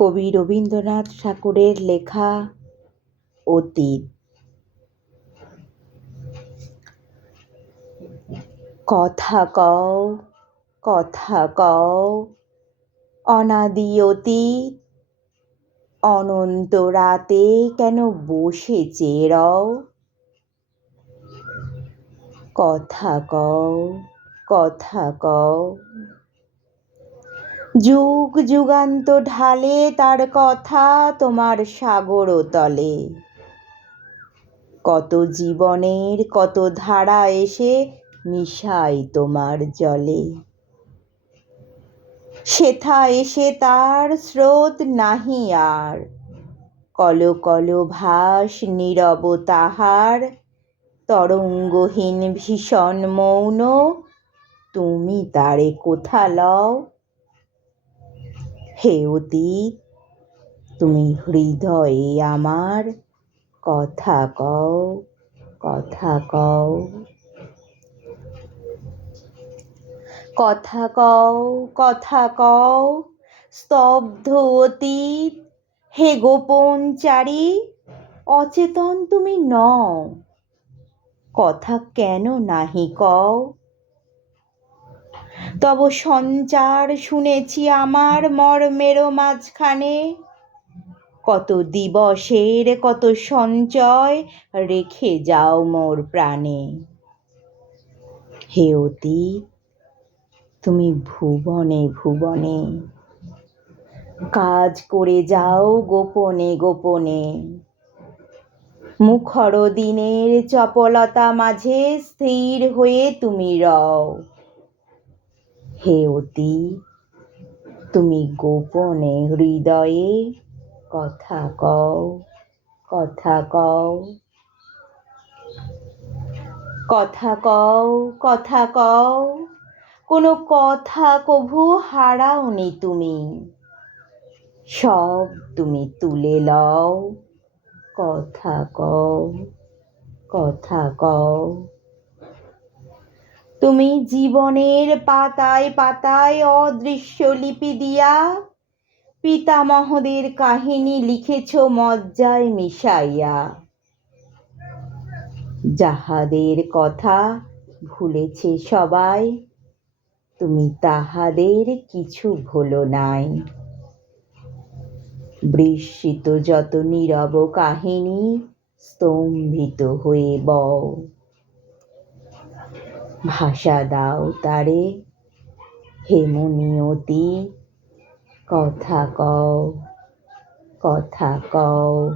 কবি রবীন্দ্রনাথ ঠাকুরের লেখা অতীত। কথা কও কথা কও, অনাদি অতীত, অনন্ত রাতে কেন বসে চেয়ে রও কথা কও কথা কও যুগ যুগান্ত ঢালে তার কথা তোমার সাগর তলে। কত জীবনের, কত ধারা এসে মিশাই তোমার জলে। সেথা এসে তার স্রোত নাহি আর। কল কল ভাস নীরব তাহার, তরঙ্গহীন ভীষণ মৌন, তুমি তারে কোথা লও? হে অতীত তুমি হৃদয়ে আমার কথা কও কথা কও। কথা কও কথা কও, স্তব্ধ অতীত, হে গোপন চারি, অচেতন তুমি নও। কথা কেন নাহি কও? তব সঞ্চার শুনেছি আমার মর্মের মাঝখানে। কত দিবসের কত সঞ্চয় রেখে যাও মোর প্রাণে। হে অতীত, তুমি ভুবনে ভুবনে, কাজ করে যাও গোপনে গোপনে। মুখর দিনের চপলতা মাঝে স্থির হয়ে তুমি রও। হে অতি তুমি গোপনে হৃদয়ে কথা কও কথা কও। কথা কও কথা কও। কোনো কথা কভু হারাওনি তুমি। সব তুমি তুলে লও। কথা কও কথা কও। তুমি জীবনের পাতায় পাতায় অদৃশ্য লিপি দিয়া পিতামহদের কাহিনী লিখেছ মজ্জায় মিশাইয়া। যাহাদের কথা ভুলেছে সবাই, তুমি তাহাদের কিছু ভুলো নাই। বৃষ্মিত যত নীরব কাহিনী স্তম্ভিত হয়ে বও। ভাষা দাও তারে। হেমনিয়তি কথা কও কথা কও।